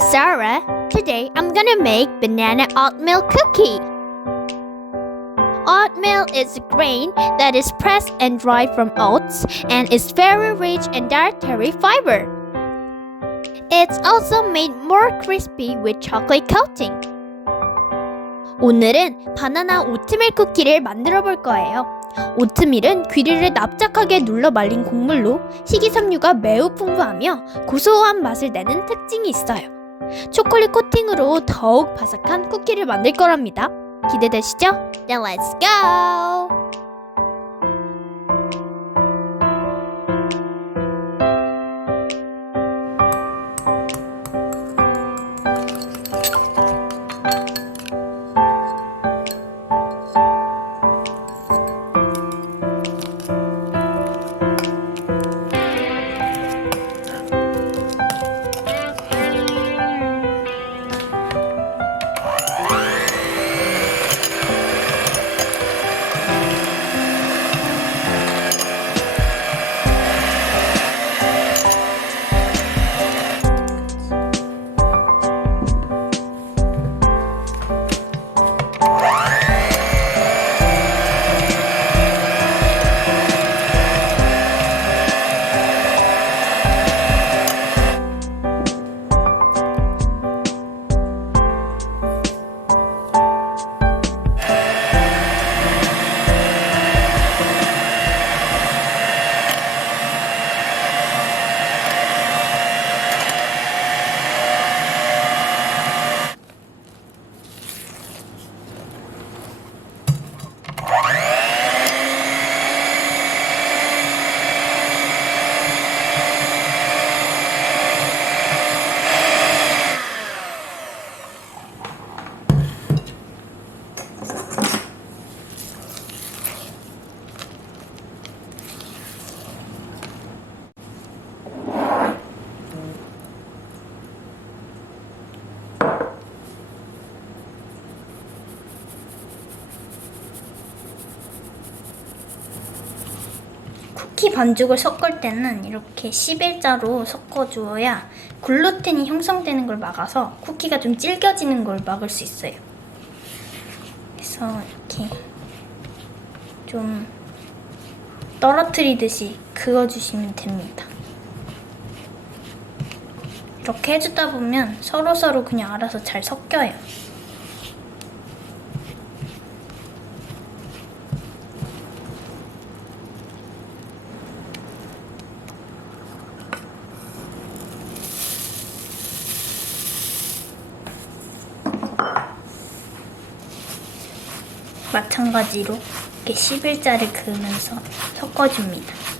I'm Sarah. Today I'm gonna make banana oatmeal cookie. Oatmeal is a grain that is pressed and dried from oats and is very rich in dietary fiber. It's also made more crispy with chocolate coating. 오늘은 바나나 오트밀 쿠키를 만들어 볼 거예요. 오트밀은 귀리를 납작하게 눌러 말린 곡물로 식이섬유가 매우 풍부하며 고소한 맛을 내는 특징이 있어요. 초콜릿 코팅으로 더욱 바삭한 쿠키를 만들 거랍니다. 기대되시죠? Then let's go! 쿠키 반죽을 섞을 때는 이렇게 11자로 섞어주어야 글루텐이 형성되는 걸 막아서 쿠키가 좀 질겨지는 걸 막을 수 있어요. 그래서 이렇게 좀 떨어뜨리듯이 그어주시면 됩니다. 이렇게 해주다 보면 서로서로 그냥 알아서 잘 섞여요. 마찬가지로 이렇게 11자를 그으면서 섞어줍니다.